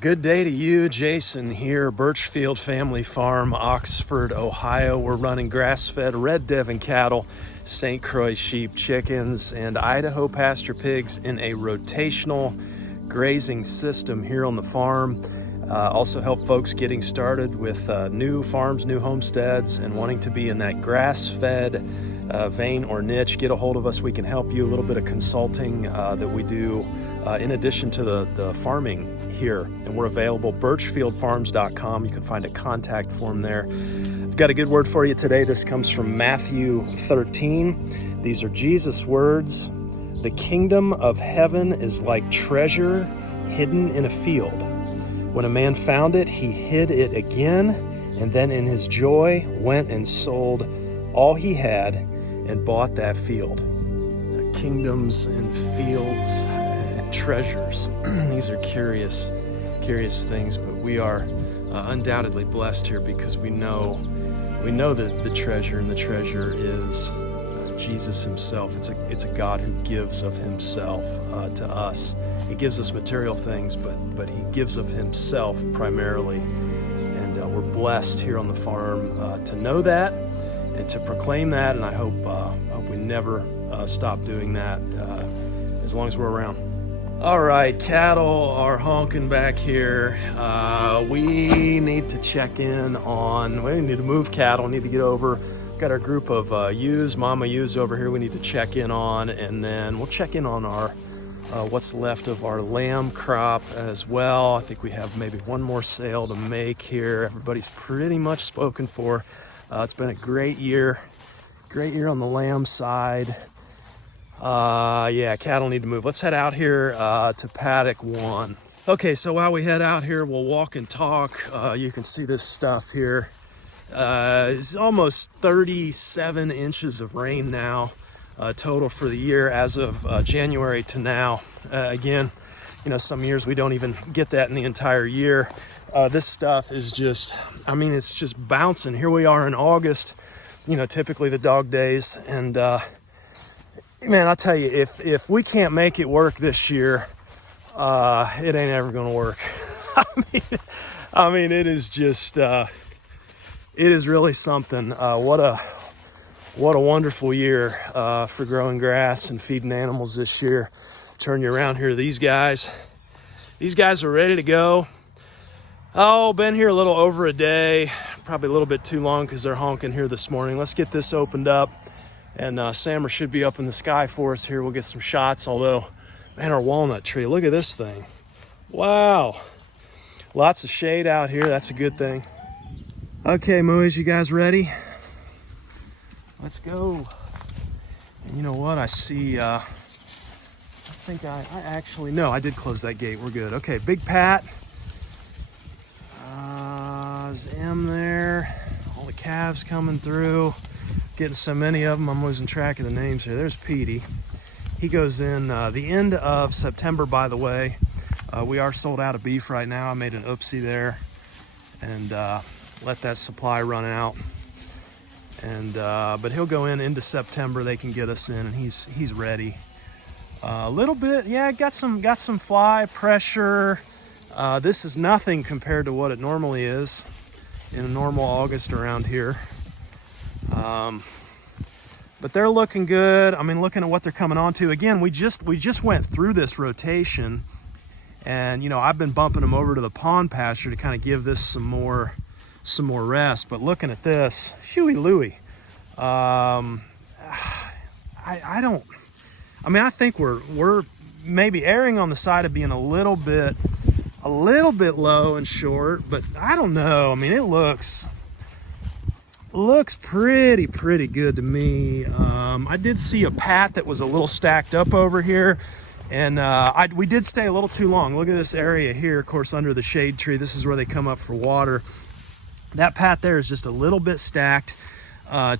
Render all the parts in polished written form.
Good day to you, Jason here, Birchfield Family Farm, Oxford, Ohio. We're running grass-fed Red Devon cattle, St Croix sheep, chickens, and Idaho pasture pigs in a rotational grazing system here on the farm. Also help folks getting started with new farms, new homesteads, and wanting to be in that grass-fed vein or niche. Get a hold of us. We can help you. A little bit of consulting that we do in addition to the farming here, and we're available birchfieldfarms.com. You can find a contact form there. I've got a good word for you today. This comes from Matthew 13. These are Jesus' words. The kingdom of heaven is like treasure hidden in a field. When a man found it, he hid it again, and then in his joy went and sold all he had and bought that field. Kingdoms and fields and treasures. These are curious things, but we are undoubtedly blessed here because we know that the treasure, and the treasure is Jesus himself. It's a God who gives of himself to us. He gives us material things, but he gives of himself primarily, and we're blessed here on the farm to know that and to proclaim that. And I hope we never stop doing that as long as we're around. All right, cattle are honking back here. We need to check in on. We need to move cattle. We need to get over. Got our group of ewes, mama ewes over here. We need to check in on, and then we'll check in on our what's left of our lamb crop as well. I think we have maybe one more sale to make here. Everybody's pretty much spoken for. It's been a great year on the lamb side. Yeah, cattle need to move. Let's head out here to paddock 1. Okay, so while we head out here, we'll walk and talk. You can see this stuff here. It's almost 37 inches of rain now. Total for the year as of January to now. Again, some years we don't even get that in the entire year. This stuff is just, it's just bouncing. Here we are in August, typically the dog days. And man, I'll tell you, if we can't make it work this year, it ain't ever gonna work. It is just, it is really something. What a wonderful year for growing grass and feeding animals this year. Turn you around here. These guys are ready to go. Oh, been here a little over a day, probably a little bit too long because they're honking here this morning. Let's get this opened up, and Sammer should be up in the sky for us here. We'll get some shots, although, man, our walnut tree, look at this thing. Wow. Lots of shade out here. That's a good thing. Okay, Moes, you guys ready? Let's go. And you know what? I see, I think I actually, no, I did close that gate. We're good. Okay, Big Pat. There's M there. All the calves coming through. Getting so many of them, I'm losing track of the names here. There's Petey. He goes in the end of September, by the way. We are sold out of beef right now. I made an oopsie there and let that supply run out. And but he'll go in into September. They can get us in, and he's ready. A little bit, yeah. Got some fly pressure. This is nothing compared to what it normally is in a normal August around here. But they're looking good. Looking at what they're coming onto. Again, we just went through this rotation, and I've been bumping them over to the pond pasture to kind of give this some more rest. But looking at this, Huey Louie, I think we're maybe erring on the side of being a little bit low and short, but I don't know. It looks pretty good to me. I did see a pat that was a little stacked up over here, and we did stay a little too long. Look at this area here, of course, under the shade tree. This is where they come up for water. That pat there is just a little bit stacked,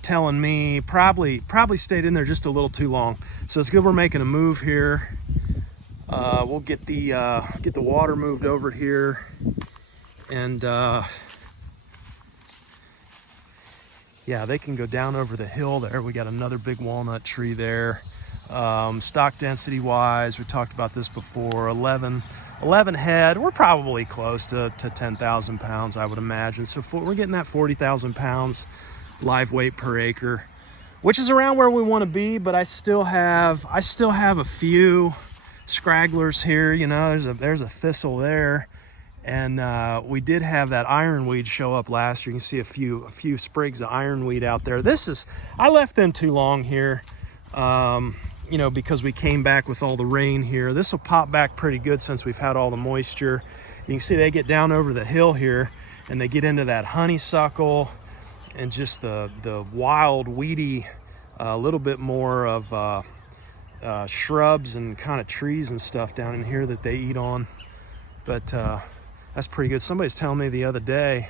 telling me probably stayed in there just a little too long. So it's good we're making a move here. We'll get the water moved over here, and yeah, they can go down over the hill there. We got another big walnut tree there. Stock density wise, we talked about this before, 11 11 head. We're probably close to 10,000 pounds, I would imagine. So we're getting that 40,000 pounds live weight per acre, which is around where we want to be. But I still have a few scragglers here. You know, there's a thistle there, and we did have that ironweed show up last year. You can see a few sprigs of ironweed out there. I left them too long here. You know, because we came back with all the rain here. This will pop back pretty good since we've had all the moisture. You can see they get down over the hill here and they get into that honeysuckle and just the wild weedy, little bit more of shrubs and kind of trees and stuff down in here that they eat on. But that's pretty good. Somebody's telling me the other day,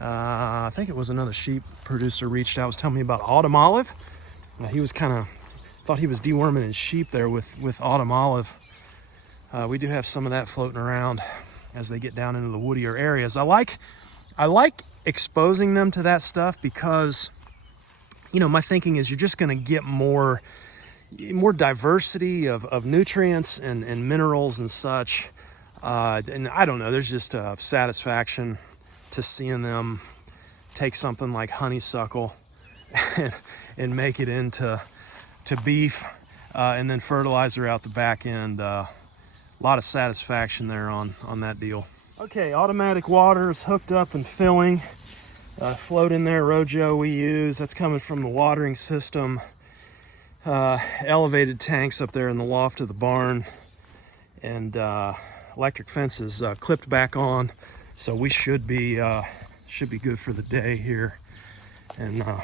I think it was another sheep producer reached out, was telling me about autumn olive. He was thought he was deworming his sheep there with autumn olive. We do have some of that floating around as they get down into the woodier areas. I like exposing them to that stuff because, you know, my thinking is you're just going to get more diversity of nutrients and minerals and such. And I don't know, there's just a satisfaction to seeing them take something like honeysuckle and make it into beef, and then fertilizer out the back end. A lot of satisfaction there on that deal. Okay, automatic water is hooked up and filling. Float in there, Rojo we use. That's coming from the watering system. Elevated tanks up there in the loft of the barn. And electric fence is clipped back on. So we should be good for the day here. And man,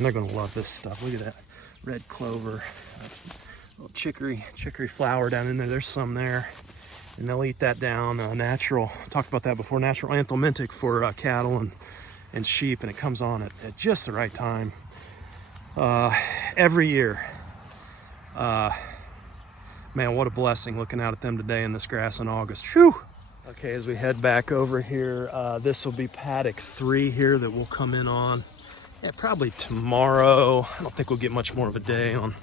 they're gonna love this stuff. Look at that. Red clover, little chicory flower down in there. There's some there, and they'll eat that down. Natural, talked about that before, natural anthelmintic for cattle and sheep, and it comes on at just the right time every year. Man, what a blessing looking out at them today in this grass in August. Whew. Okay, as we head back over here, this will be paddock 3 here that we'll come in on. Yeah, probably tomorrow. I don't think we'll get much more of a day on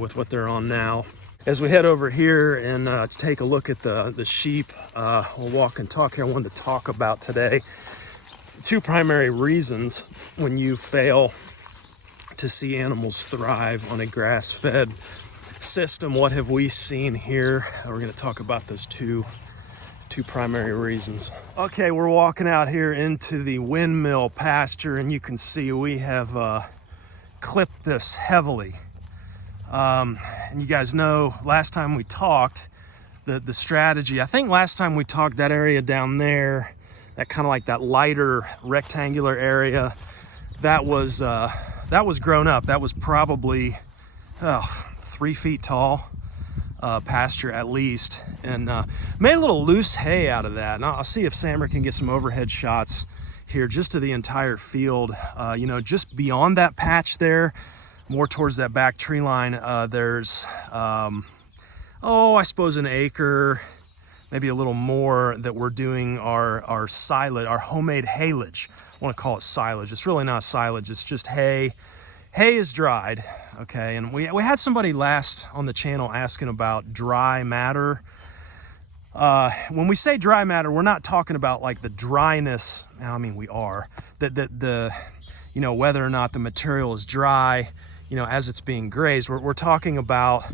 with what they're on now. As we head over here and take a look at the sheep, we'll walk and talk here. I wanted to talk about today 2 primary reasons when you fail to see animals thrive on a grass-fed system. What have we seen here? We're going to talk about those two primary reasons. Okay, we're walking out here into the windmill pasture, and you can see we have clipped this heavily. And you guys know last time we talked, the strategy, I think last time we talked, that area down there, that kind of like that lighter rectangular area, that was grown up. That was probably 3 feet tall. Pasture at least, and made a little loose hay out of that. And I'll see if Sammer can get some overhead shots here just to the entire field. You know, just beyond that patch there, more towards that back tree line, there's I suppose an acre, maybe a little more, that we're doing our silage, our homemade haylage. I want to call it silage. It's really not silage, it's just hay. Hay is dried, okay, and we had somebody last on the channel asking about dry matter. When we say dry matter, we're not talking about like the dryness. I mean, we are. The you know, whether or not the material is dry, you know, as it's being grazed. We're talking about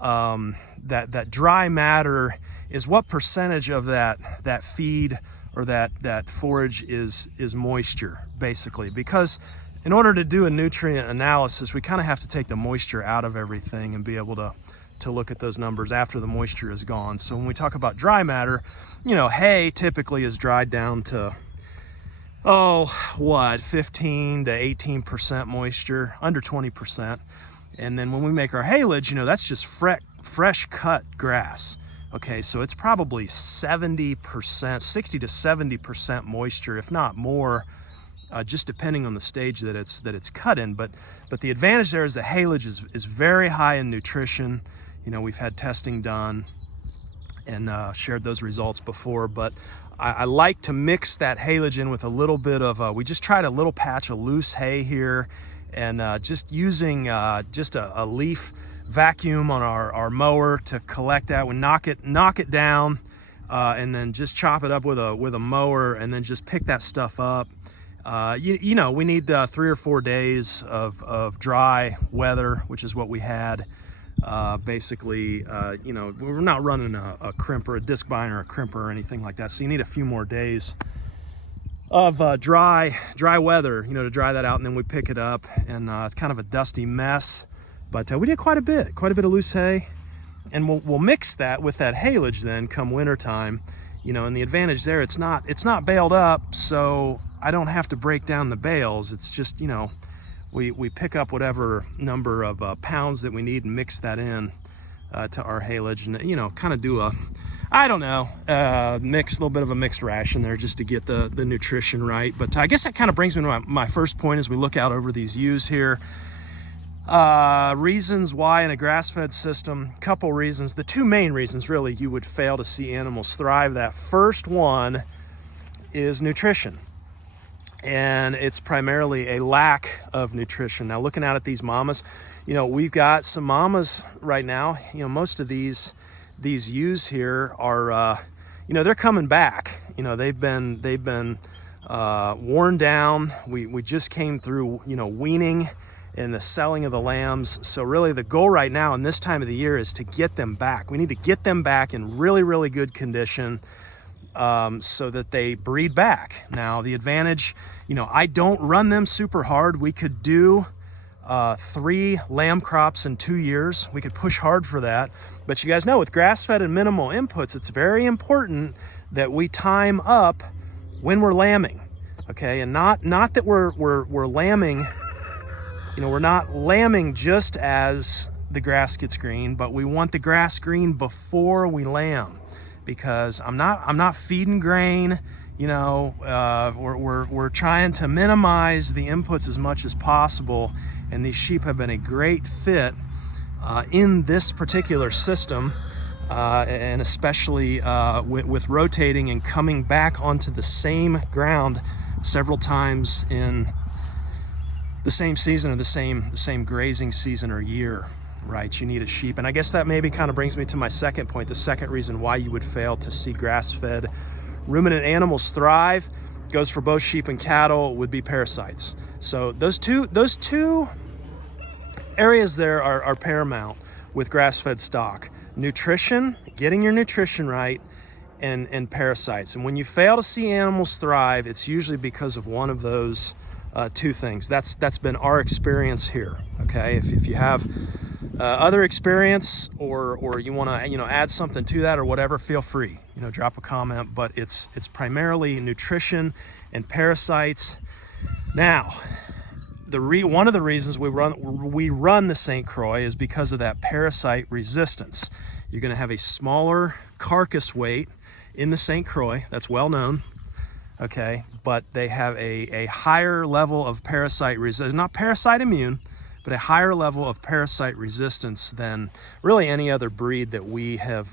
that dry matter is what percentage of that feed or that forage is moisture, basically, because in order to do a nutrient analysis, we kind of have to take the moisture out of everything and be able to look at those numbers after the moisture is gone. So when we talk about dry matter, you know, hay typically is dried down to, 15 to 18% moisture, under 20%. And then when we make our haylage, you know, that's just fresh cut grass. Okay, so it's probably 70%, 60 to 70% moisture, if not more, just depending on the stage that it's cut in. But the advantage there is the haylage is very high in nutrition. You know, we've had testing done and shared those results before, but I like to mix that haylage in with a little bit of, we just tried a little patch of loose hay here, and just using just a leaf vacuum on our mower to collect that. We knock it down, and then just chop it up with a mower, and then just pick that stuff up. You know, we need 3 or 4 days of dry weather, which is what we had. Basically, you know, we're not running a crimper, a disc binder, or a crimper or anything like that. So you need a few more days of dry weather, you know, to dry that out, and then we pick it up, and it's kind of a dusty mess. But we did quite a bit of loose hay, and we'll mix that with that haylage then come winter time, you know. And the advantage there, it's not baled up, so I don't have to break down the bales. It's just, you know, we pick up whatever number of pounds that we need and mix that in to our haylage, and, you know, kind of do a, I don't know, a little bit of a mixed ration there just to get the nutrition right. But I guess that kind of brings me to my first point as we look out over these ewes here. Reasons why in a grass-fed system, couple reasons. The two main reasons really you would fail to see animals thrive. That first one is nutrition. And it's primarily a lack of nutrition. Now, looking out at these mamas, you know, we've got some mamas right now. You know, most of these ewes here are, you know, they're coming back. You know, they've been worn down. We just came through, you know, weaning and the selling of the lambs. So really the goal right now in this time of the year is to get them back. We need to get them back in really, really good condition, so that they breed back. Now, the advantage, you know, I don't run them super hard. We could do 3 lamb crops in 2 years. We could push hard for that. But you guys know, with grass-fed and minimal inputs, it's very important that we time up when we're lambing, okay? And not that we're lambing, you know, we're not lambing just as the grass gets green, but we want the grass green before we lamb. Because I'm not feeding grain, you know. We're trying to minimize the inputs as much as possible, and these sheep have been a great fit in this particular system, and especially with rotating and coming back onto the same ground several times in the same season or the same grazing season or year. Right, you need a sheep. And I guess that maybe kind of brings me to my second point. The second reason why you would fail to see grass-fed ruminant animals thrive, goes for both sheep and cattle, would be parasites. So those two areas there are paramount with grass-fed stock. Nutrition, getting your nutrition right, and parasites. And when you fail to see animals thrive, it's usually because of one of those two things. That's been our experience here. Okay, if you have other experience, or you want to, you know, add something to that or whatever, feel free, you know, drop a comment. But it's primarily nutrition and parasites. Now, one of the reasons we run the St Croix is because of that parasite resistance. You're going to have a smaller carcass weight in the St Croix. That's well known. Okay, but they have a higher level of parasite resistance, not parasite immune, but a higher level of parasite resistance than really any other breed that we have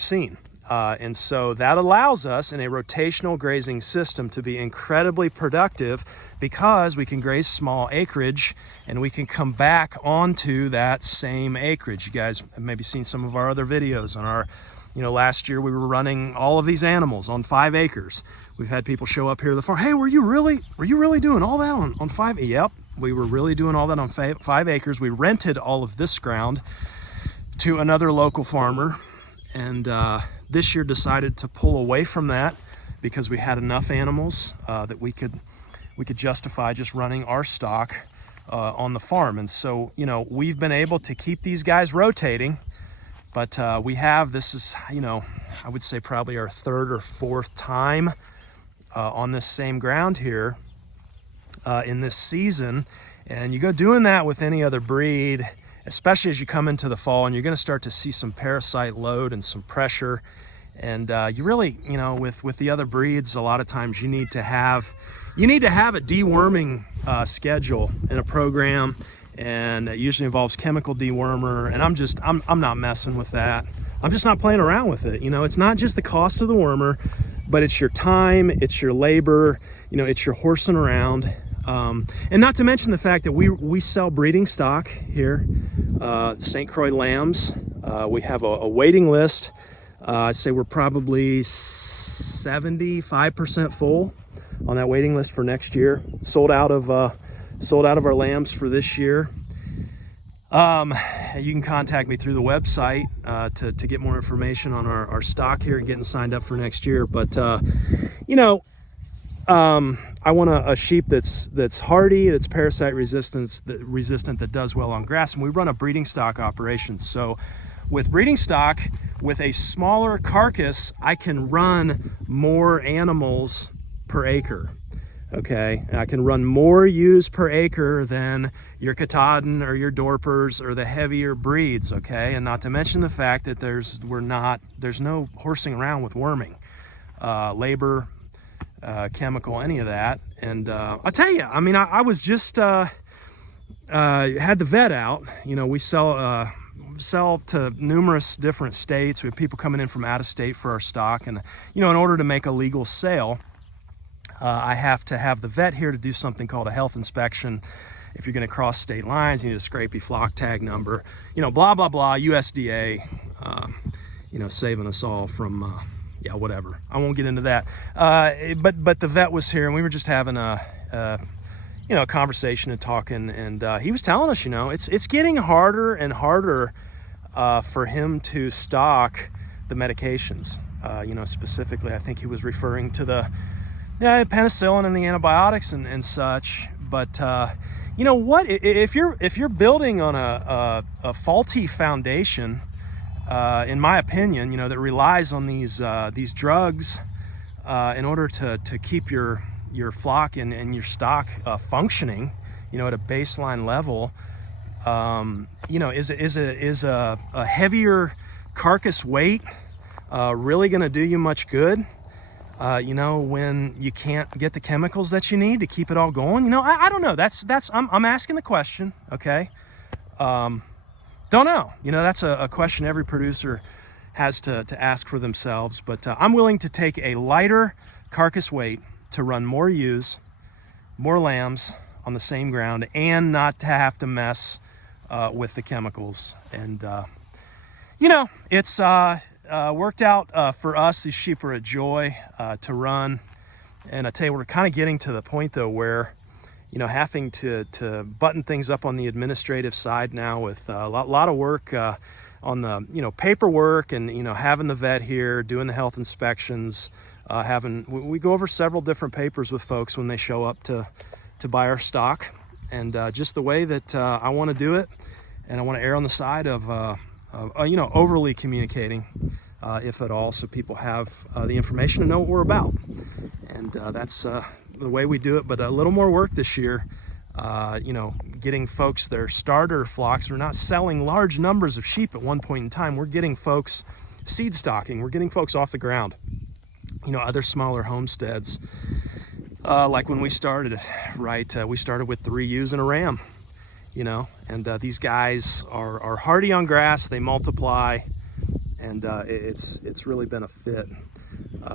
seen. And so that allows us in a rotational grazing system to be incredibly productive, because we can graze small acreage and we can come back onto that same acreage. You guys have maybe seen some of our other videos on our, you know, last year we were running all of these animals on 5 acres. We've had people show up here to the farm. Hey, were you really doing all that on 5? Yep. We were really doing all that on 5 acres. We rented all of this ground to another local farmer, and this year decided to pull away from that because we had enough animals that we could justify just running our stock on the farm. And so, you know, we've been able to keep these guys rotating, but this is, you know, I would say probably our 3rd or 4th time on this same ground here in this season. And you go doing that with any other breed, especially as you come into the fall, and you're going to start to see some parasite load and some pressure. And you really, you know, with the other breeds, a lot of times you need to have a deworming schedule and a program, and it usually involves chemical dewormer. And I'm not messing with that. I'm just not playing around with it. You know, it's not just the cost of the wormer, but it's your time, it's your labor, you know, it's your horsing around. And not to mention the fact that we sell breeding stock here, St Croix lambs. We have a waiting list. I'd say we're probably 75% full on that waiting list for next year. Sold out of our lambs for this year. You can contact me through the website to get more information on our stock here and getting signed up for next year. But I want a sheep that's hardy, that's parasite resistant, that does well on grass, and we run a breeding stock operation. So with breeding stock, with a smaller carcass, I can run more animals per acre. Okay, and I can run more ewes per acre than your Katahdin or your Dorpers or the heavier breeds. Okay, and not to mention the fact that there's no horsing around with worming, labor, chemical, any of that. And I'll tell you, I mean, I was just had the vet out. We sell to numerous different states. We have people coming in from out of state for our stock, and in order to make a legal sale, I have to have the vet here to do something called a health inspection. If you're going to cross state lines, you need a scrapey flock tag number, blah, blah, blah, USDA, saving us all from, whatever. I won't get into that. But the vet was here, and we were just having a conversation and talking, and he was telling us, it's getting harder and harder for him to stock the medications. Specifically, I think he was referring to the penicillin and the antibiotics and such. But what, if you're building on a faulty foundation, in my opinion, that relies on these drugs in order to keep your flock and your stock functioning, at a baseline level, is a heavier carcass weight really going to do you much good? When you can't get the chemicals that you need to keep it all going. I don't know. I'm asking the question. Okay. Don't know. That's a question every producer has to ask for themselves. But I'm willing to take a lighter carcass weight to run more ewes, more lambs on the same ground, and not to have to mess with the chemicals. And it's worked out for us. These sheep are a joy to run. And I tell you, we're kind of getting to the point though where having to button things up on the administrative side now with a lot of work on the paperwork, and having the vet here, doing the health inspections, we go over several different papers with folks when they show up to buy our stock, and just the way that I want to do it, and I want to err on the side of overly communicating, if at all, so people have the information to know what we're about. And that's the way we do it. But a little more work this year, getting folks their starter flocks. We're not selling large numbers of sheep at one point in time. We're getting folks seed stocking. We're getting folks off the ground. Other smaller homesteads, like when we started, right? We started with 3 ewes and a ram, and these guys are hardy on grass. They multiply, and it's really been a fit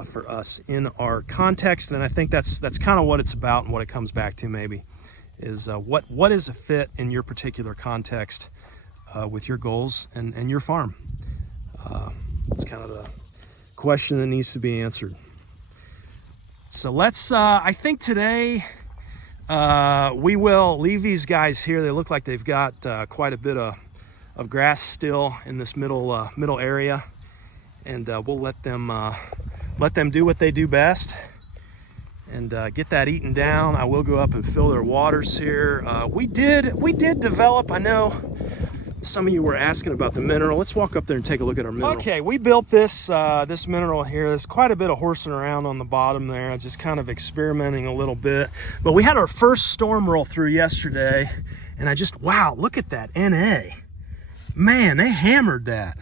for us in our context. And I think that's kind of what it's about, and what it comes back to maybe is what is a fit in your particular context with your goals and your farm. It's kind of the question that needs to be answered. So let's I think today we will leave these guys here. They look like they've got quite a bit of grass still in this middle area, and we'll let them do what they do best and get that eaten down. I will go up and fill their waters here. We did develop, I know some of you were asking about the mineral. Let's walk up there and take a look at our mineral. Okay, we built this mineral here. There's quite a bit of horsing around on the bottom there, just kind of experimenting a little bit. But we had our first storm roll through yesterday, and wow, look at that NA. Man, they hammered that.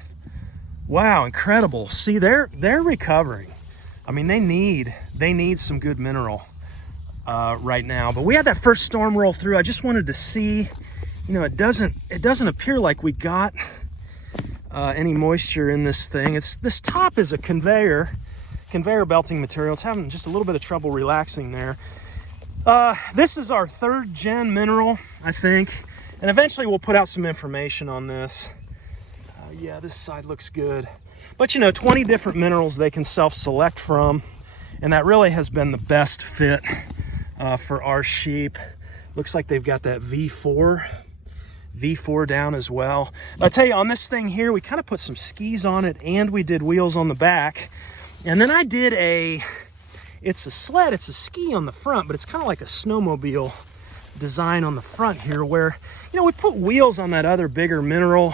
Wow, incredible. See, they're recovering. I mean, they need some good mineral right now. But we had that first storm roll through. I just wanted to see, it doesn't appear like we got any moisture in this thing. This top is a conveyor belting material. It's having just a little bit of trouble relaxing there. This is our 3rd gen mineral, I think. And eventually we'll put out some information on this. Yeah, this side looks good. But you know, 20 different minerals they can self-select from. And that really has been the best fit for our sheep. Looks like they've got that V4 down as well. I'll tell you, on this thing here, we kind of put some skis on it and we did wheels on the back. And then I did it's a sled, it's a ski on the front, but it's kind of like a snowmobile design on the front here where, you know, we put wheels on that other bigger mineral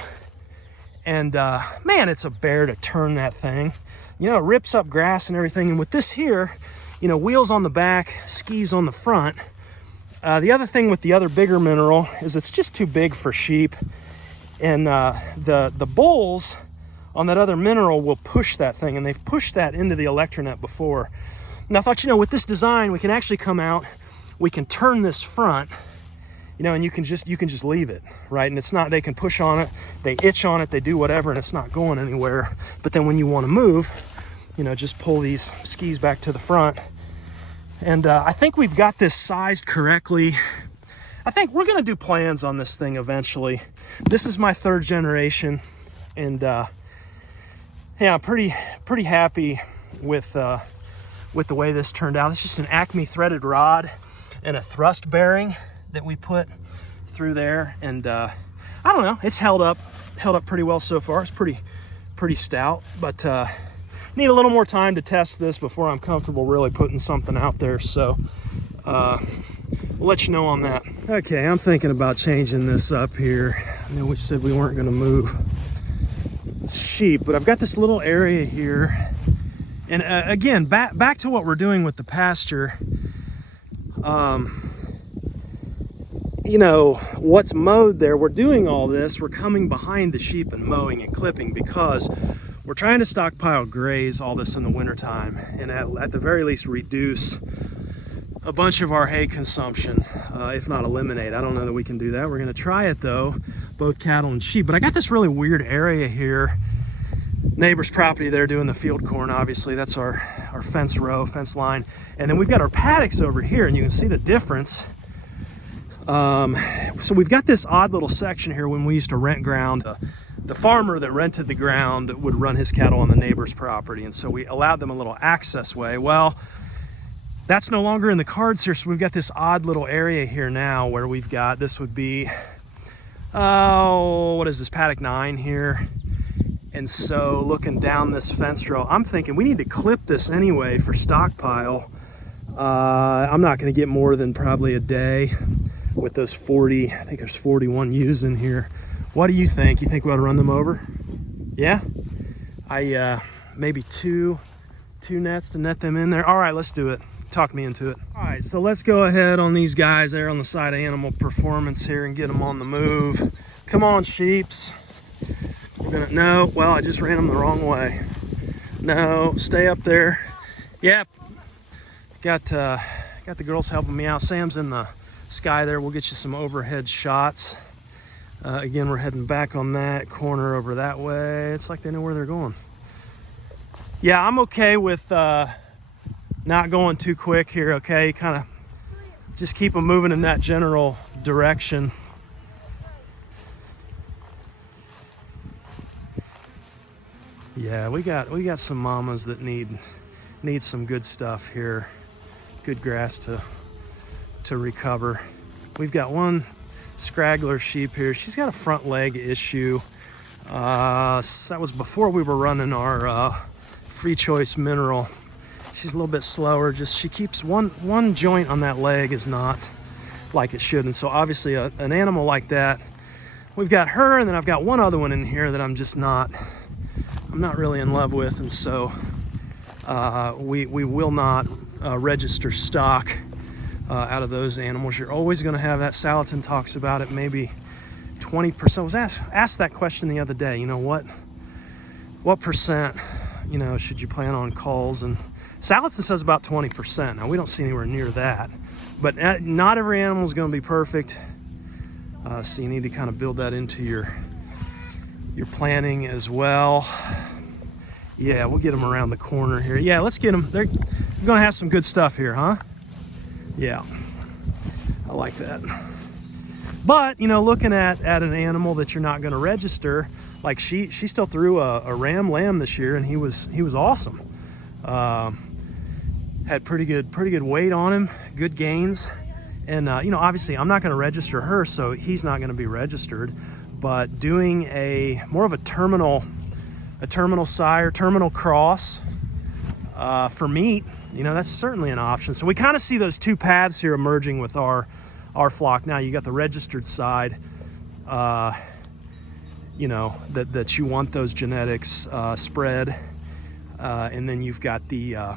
and man, it's a bear to turn that thing. You know, it rips up grass and everything. And with this here, you know, wheels on the back, skis on the front. The other thing with the other bigger mineral is it's just too big for sheep. And the bulls on that other mineral will push that thing, and they've pushed that into the Electronet before. And I thought, you know, with this design, we can actually come out, we can turn this front, you know, and you can just leave it, right? And it's not, they can push on it, they itch on it, they do whatever, and it's not going anywhere. But then when you want to move, you know, just pull these skis back to the front. And I think we've got this sized correctly. I think we're going to do plans on this thing eventually. This is my 3rd generation, and yeah, I'm pretty happy with the way this turned out. It's just an Acme threaded rod and a thrust bearing that we put through there, and I don't know, it's held up pretty well so far. It's pretty stout, but need a little more time to test this before I'm comfortable really putting something out there. So we'll let you know on that. Okay, I'm thinking about changing this up here. I know we said we weren't going to move sheep, but I've got this little area here. And again, back to what we're doing with the pasture. You know, what's mowed there, we're doing all this, we're coming behind the sheep and mowing and clipping because we're trying to stockpile graze all this in the wintertime, and at the very least reduce a bunch of our hay consumption, if not eliminate. I don't know that we can do that. We're going to try it though, both cattle and sheep. But I got this really weird area here. Neighbor's property there doing the field corn, obviously. That's our fence row, fence line. And then we've got our paddocks over here, and you can see the difference. So we've got this odd little section here when we used to rent ground. The farmer that rented the ground would run his cattle on the neighbor's property, and so we allowed them a little access way. Well, that's no longer in the cards here, so we've got this odd little area here now where we've got, this would be, what is this, paddock 9 here. And so looking down this fence row, I'm thinking we need to clip this anyway for stockpile. I'm not going to get more than probably a day with those 40, I think there's 41 ewes in here. What do you think? You think we ought to run them over? Yeah? Maybe two nets to net them in there. All right, let's do it. Talk me into it. All right, so let's go ahead on these guys there on the side of Animal Performance here and get them on the move. Come on, sheeps. We're gonna, no, well, I just ran them the wrong way. No, stay up there. Yep. Got the girls helping me out. Sam's in the sky there. We'll get you some overhead shots. Again, we're heading back on that corner over that way. It's like they know where they're going. Yeah, I'm okay with not going too quick here, okay? Kind of just keep them moving in that general direction. Yeah, we got some mamas that need some good stuff here. Good grass to recover. We've got one scraggler sheep here. She's got a front leg issue. That was before we were running our free choice mineral. She's a little bit slower. Just she keeps one joint on that leg is not like it should. And so obviously an animal like that, we've got her, and then I've got one other one in here that I'm not really in love with. And so we will not register stock out of those animals. You're always going to have that. Salatin talks about it, maybe 20%. I was asked that question the other day. You know, what percent, you know, should you plan on culls? And Salatin says about 20%. Now we don't see anywhere near that, but not every animal is going to be perfect. So you need to kind of build that into your planning as well. Yeah, we'll get them around the corner here. Yeah, let's get them. They're going to have some good stuff here, huh? Yeah. like that. But, you know, looking at an animal that you're not going to register, like she still threw a ram lamb this year, and he was awesome. Had pretty good weight on him, good gains. And, you know, obviously I'm not going to register her, so he's not going to be registered. But doing more of a terminal sire, terminal cross for meat, you know, that's certainly an option. So we kind of see those two paths here emerging with our flock. Now you got the registered side, you know, that you want those genetics spread, and then you've got the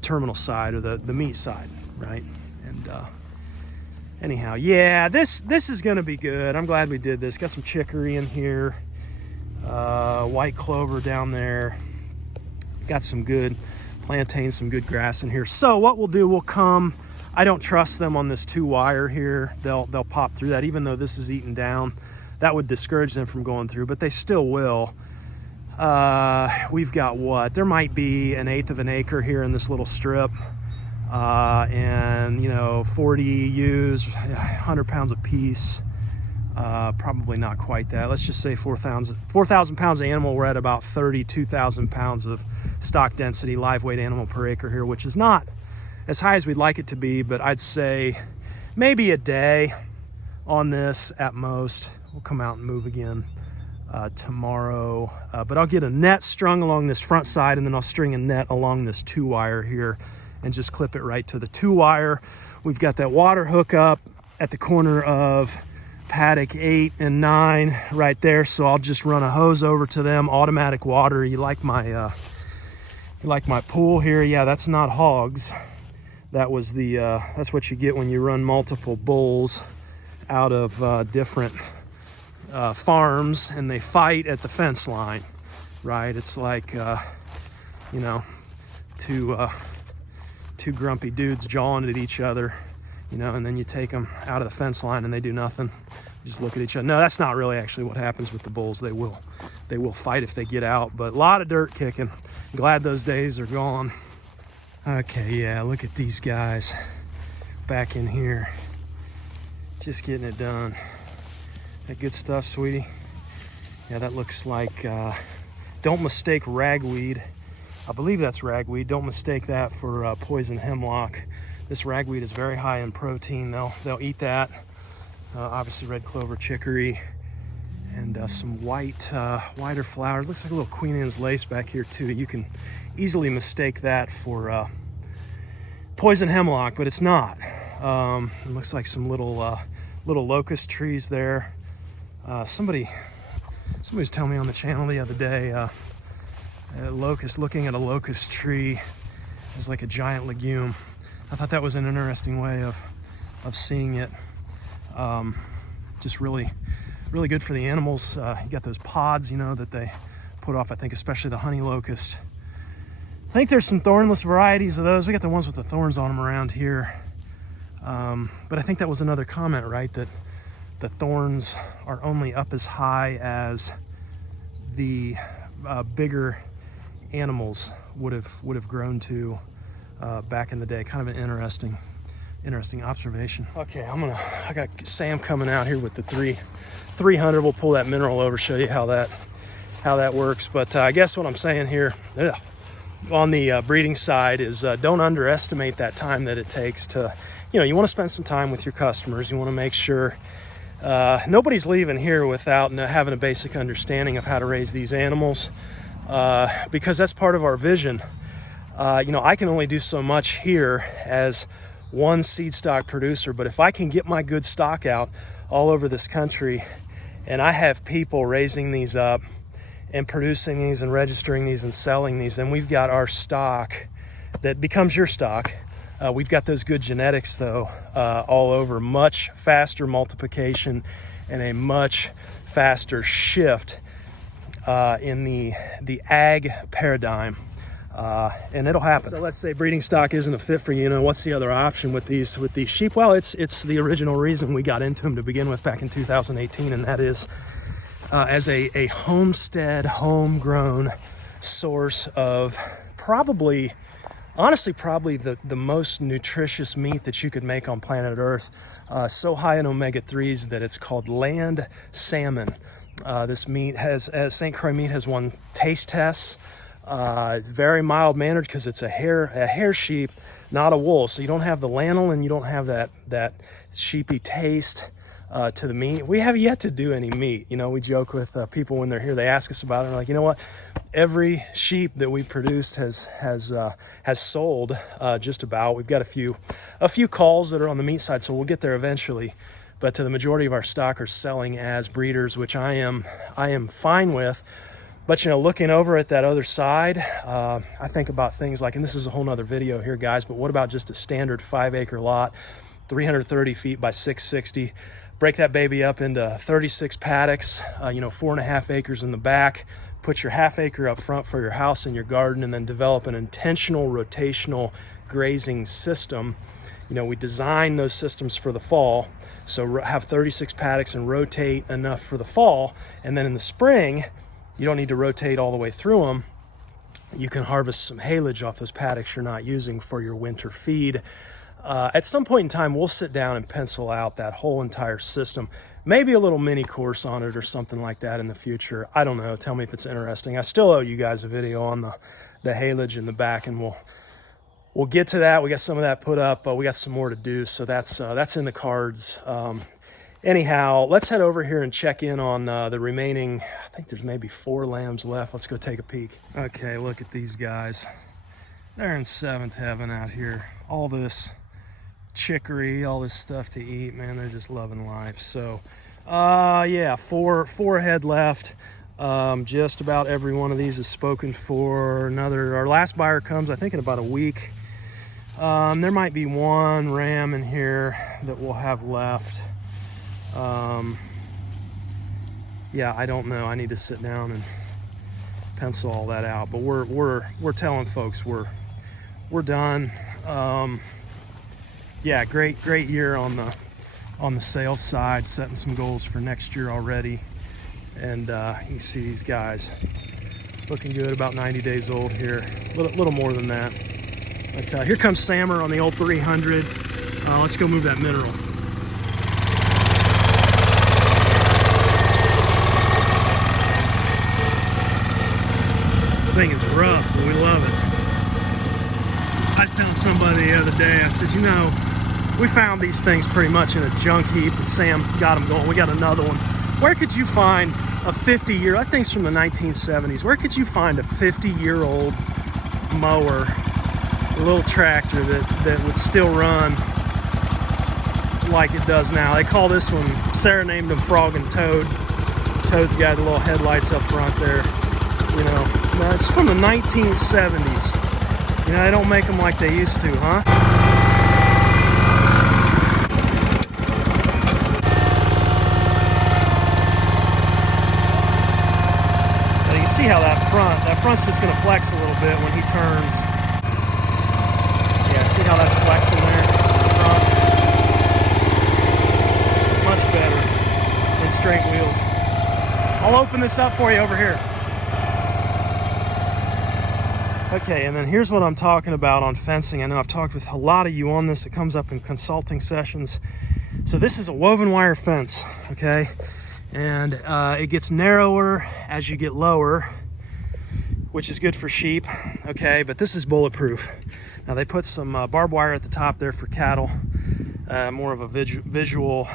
terminal side, or the meat side, right? And anyhow, yeah, this is gonna be good. I'm glad we did this. Got some chicory in here, white clover down there, got some good plantains, some good grass in here. So what we'll do, we'll come, I don't trust them on this 2-wire here. They'll pop through that, even though this is eaten down. That would discourage them from going through, but they still will. We've got what? There might be 1/8 of an acre here in this little strip. And, you know, 40 ewes, 100 pounds a piece. Probably not quite that. Let's just say 4,000 pounds of animal. We're at about 32,000 pounds of stock density, live weight animal per acre here, which is not as high as we'd like it to be, but I'd say maybe a day on this at most. We'll come out and move again tomorrow, but I'll get a net strung along this front side, and then I'll string a net along this 2-wire here and just clip it right to the 2-wire. We've got that water hook up at the corner of paddock 8 and 9 right there, so I'll just run a hose over to them. Automatic water. You like my pool here? Yeah, that's not hogs. That was that's what you get when you run multiple bulls out of different farms, and they fight at the fence line, right? It's like you know, two grumpy dudes jawing at each other, you know, and then you take them out of the fence line and they do nothing. You just look at each other. No, that's not really actually what happens with the bulls. They will fight if they get out, but a lot of dirt kicking. Glad those days are gone. Okay, yeah, look at these guys back in here, just getting it done. That good stuff, sweetie? Yeah, that looks like, don't mistake ragweed. I believe that's ragweed. Don't mistake that for poison hemlock. This ragweed is very high in protein. They'll eat that. Obviously red clover, chicory, and some whiter flowers. Looks like a little Queen Anne's lace back here too. You can easily mistake that for poison hemlock, but it's not. It looks like some little locust trees there. Somebody was telling me on the channel the other day, looking at a locust tree is like a giant legume. I thought that was an interesting way of seeing it. Just really good for the animals. You got those pods, you know, that they put off, I think, especially the honey locust. I think there's some thornless varieties of those. We got the ones with the thorns on them around here. But I think that was another comment, right? That the thorns are only up as high as the bigger animals would have grown to back in the day. Kind of an interesting observation. Okay, I got Sam coming out here with the 300. We'll pull that mineral over, show you how that works. But I guess what I'm saying here on the breeding side is don't underestimate that time that it takes to, you know, you want to spend some time with your customers. You want to make sure nobody's leaving here without having a basic understanding of how to raise these animals, because that's part of our vision. You know, I can only do so much here as one seed stock producer, but if I can get my good stock out all over this country, and I have people raising these up and producing these and registering these and selling these, then we've got our stock that becomes your stock. We've got those good genetics though, all over. Much faster multiplication and a much faster shift in the ag paradigm. And it'll happen. So let's say breeding stock isn't a fit for you. You know, what's the other option with these sheep? Well, it's the original reason we got into them to begin with back in 2018, and that is as a homestead, homegrown source of probably honestly probably the most nutritious meat that you could make on planet Earth. So high in omega-3s that it's called land salmon. This meat has, St. Croix meat has won taste tests. Very mild mannered because it's a hair sheep, not a wool. So you don't have the lanolin, you don't have that sheepy taste to the meat. We have yet to do any meat. You know, we joke with people when they're here, they ask us about it. And they're like, you know what? Every sheep that we produced has sold just about. We've got a few calls that are on the meat side, so we'll get there eventually. But the majority of our stock are selling as breeders, which I am fine with. But, you know, looking over at that other side, I think about things like, and this is a whole nother video here, guys, but what about just a standard 5-acre lot, 330 feet by 660? Break that baby up into 36 paddocks, 4.5 acres in the back. Put your ½ acre up front for your house and your garden, and then develop an intentional rotational grazing system. You know, we design those systems for the fall. So have 36 paddocks and rotate enough for the fall. And then in the spring, you don't need to rotate all the way through them. You can harvest some haylage off those paddocks you're not using for your winter feed. At some point in time, we'll sit down and pencil out that whole entire system. Maybe a little mini course on it or something like that in the future. I don't know. Tell me if it's interesting. I still owe you guys a video on the haylage in the back, and we'll get to that. We got some of that put up, but we got some more to do. So that's in the cards. Anyhow, let's head over here and check in on the remaining. I think there's maybe 4 lambs left. Let's go take a peek. Okay, look at these guys. They're in 7th heaven out here. All this chicory, all this stuff to eat, man. They're just loving life. So yeah, four head left. Just about every one of these is spoken for. Our last buyer comes, I think, in about a week. There might be 1 ram in here that we'll have left. Yeah, I don't know. I need to sit down and pencil all that out, but we're telling folks we're done. Yeah, great year on the sales side, setting some goals for next year already. And you can see these guys looking good, about 90 days old here, a little more than that. But here comes Sammer on the old 300. Let's go move that mineral. The thing is rough, but we love it. I was telling somebody the other day, I said, you know, we found these things pretty much in a junk heap, and Sam got them going. We got another one. Where could you find a 50-year, that thing's from the 1970s, where could you find a 50-year-old mower, a little tractor that would still run like it does now? They call this one, Sarah named him Frog and Toad. Toad's got the little headlights up front there, you know. Now, it's from the 1970s. You know, they don't make them like they used to, huh? See how that front's just going to flex a little bit when he turns. Yeah, see how that's flexing there in the front? Much better than straight wheels. I'll open this up for you over here. Okay, and then here's what I'm talking about on fencing. I know I've talked with a lot of you on this. It comes up in consulting sessions. So this is a woven wire fence, okay? And it gets narrower as you get lower, which is good for sheep, okay? But this is bulletproof. Now they put some barbed wire at the top there for cattle, more of a visual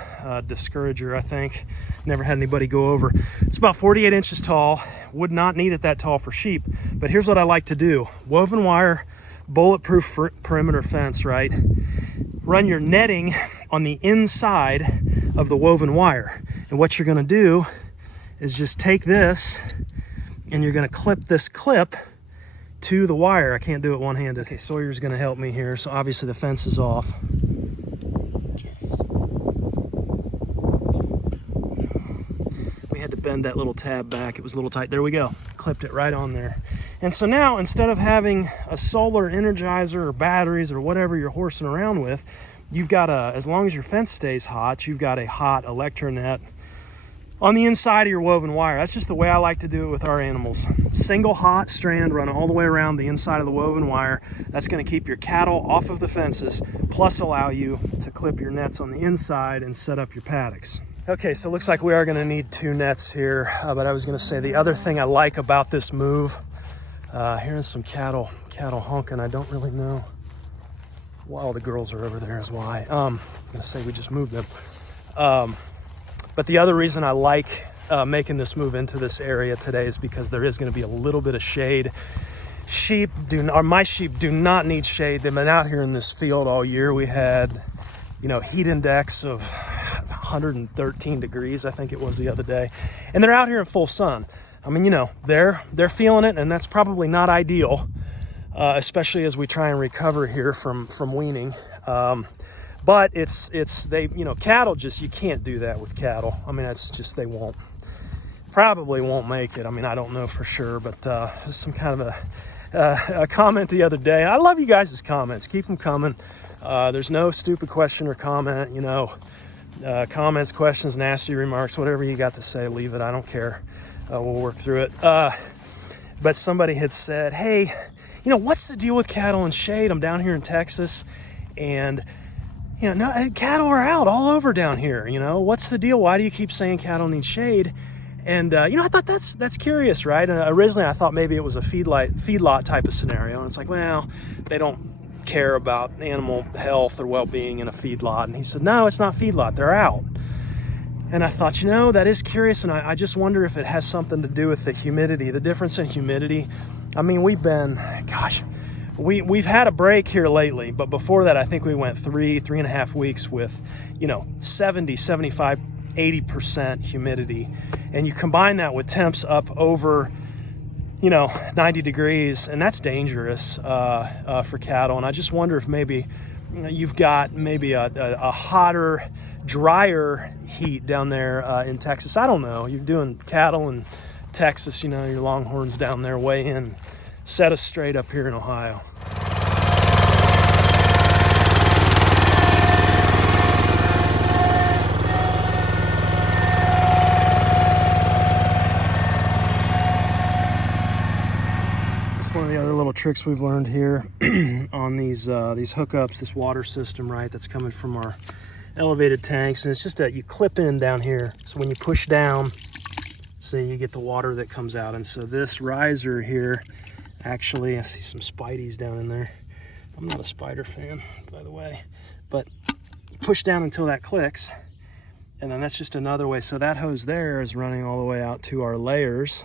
discourager, I think. Never had anybody go over. It's about 48 inches tall. Would not need it that tall for sheep, but here's what I like to do. Woven wire, bulletproof perimeter fence, right? Run your netting on the inside of the woven wire. And what you're gonna do is just take this and you're gonna clip this clip to the wire. I can't do it one-handed. Okay, Sawyer's gonna help me here. So obviously the fence is off. We had to bend that little tab back. It was a little tight. There we go. Clipped it right on there. And so now, instead of having a solar energizer or batteries or whatever you're horsing around with, you've got as long as your fence stays hot, you've got a hot electronet on the inside of your woven wire. That's just the way I like to do it with our animals. Single hot strand run all the way around the inside of the woven wire. That's going to keep your cattle off of the fences, plus allow you to clip your nets on the inside and set up your paddocks. Okay, so it looks like we are going to need 2 nets here, but I was going to say the other thing I like about this move, here's some cattle honking. I don't really know why all the girls are over there is why. I'm going to say we just moved them. But the other reason I like making this move into this area today is because there is going to be a little bit of shade. My sheep do not need shade. They've been out here in this field all year. We had, heat index of 113 degrees, I think it was the other day. And they're out here in full sun. I mean, they're feeling it, and that's probably not ideal, especially as we try and recover here from weaning. But cattle you can't do that with cattle. I mean, that's just, they probably won't make it. I mean, I don't know for sure, but just some kind of a comment the other day. I love you guys' comments. Keep them coming. There's no stupid question or comment, comments, questions, nasty remarks, whatever you got to say, leave it. I don't care. We'll work through it. But somebody had said, hey, what's the deal with cattle and shade? I'm down here in Texas, and cattle are out all over down here. What's the deal? Why do you keep saying cattle need shade? And I thought that's curious, right? And originally I thought maybe it was a feedlot type of scenario. And it's like, well, they don't care about animal health or well-being in a feedlot. And he said, no, it's not feedlot. They're out. And I thought, that is curious. And I just wonder if it has something to do with the humidity, the difference in humidity. I mean, we've had a break here lately, but before that, I think we went 3.5 weeks with, 70, 75, 80% humidity. And you combine that with temps up over, 90 degrees, and that's dangerous for cattle. And I just wonder if maybe you've got a hotter, drier heat down there in Texas. I don't know. You're doing cattle in Texas, your longhorns down there weigh in. Set us straight up here in Ohio. That's one of the other little tricks we've learned here on these hookups, this water system, right, that's coming from our elevated tanks. And it's just that you clip in down here. So when you push down, see, you get the water that comes out. And so this riser here, actually, I see some spideys down in there. I'm not a spider fan, by the way, but you push down until that clicks, and then that's just another way. So that hose there is running all the way out to our layers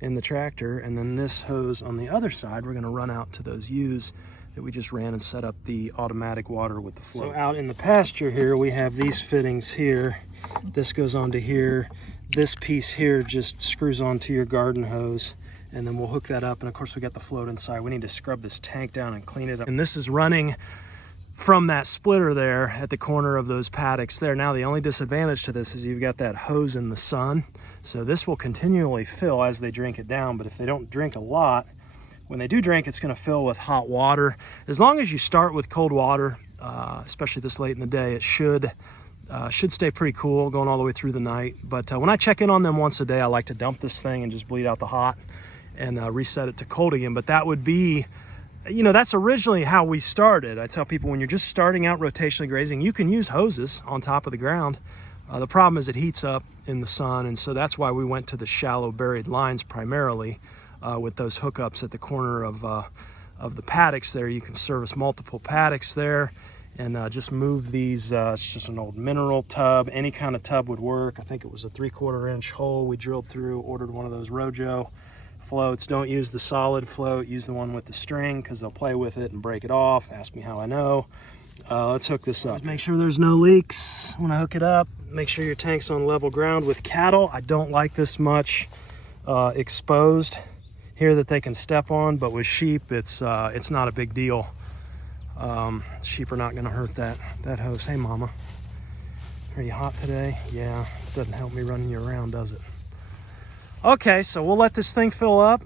in the tractor, and then this hose on the other side, we're going to run out to those U's that we just ran and set up the automatic water with the flow. So out in the pasture here, we have these fittings here. This goes onto here. This piece here just screws onto your garden hose, and then we'll hook that up. And of course we got the float inside. We need to scrub this tank down and clean it up. And this is running from that splitter there at the corner of those paddocks there. Now the only disadvantage to this is you've got that hose in the sun. So this will continually fill as they drink it down, but if they don't drink a lot, when they do drink, it's gonna fill with hot water. As long as you start with cold water, especially this late in the day, it should stay pretty cool going all the way through the night. But when I check in on them once a day, I like to dump this thing and just bleed out the hot and reset it to cold again. But that would be, that's originally how we started. I tell people when you're just starting out rotationally grazing, you can use hoses on top of the ground. The problem is it heats up in the sun, and so that's why we went to the shallow buried lines primarily with those hookups at the corner of the paddocks there. You can service multiple paddocks there and just move these. It's just an old mineral tub. Any kind of tub would work. I think it was a 3/4 inch hole we drilled through, ordered one of those Rojo floats. Don't use the solid float, use the one with the string, because they'll play with it and break it off. Ask me how I know. Let's hook this up. Make sure there's no leaks when I hook it up. Make sure your tank's on level ground. With cattle, I don't like this much exposed here that they can step on, but with sheep, it's not a big deal. Sheep are not going to hurt that hose. Hey mama, are you hot today? Yeah, doesn't help me running you around, does it? Okay, so we'll let this thing fill up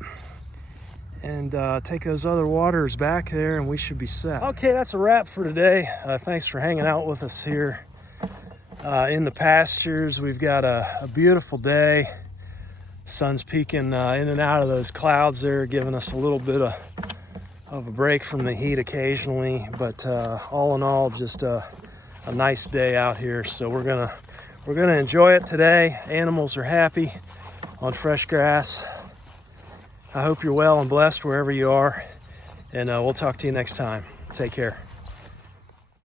and take those other waters back there, and we should be set. Okay, that's a wrap for today. Thanks for hanging out with us here In the pastures, we've got a beautiful day. Sun's peeking in and out of those clouds there, giving us a little bit of a break from the heat occasionally. But all in all, just a nice day out here. So we're gonna enjoy it today. Animals are happy on fresh grass. I hope you're well and blessed wherever you are, and we'll talk to you next time. Take care.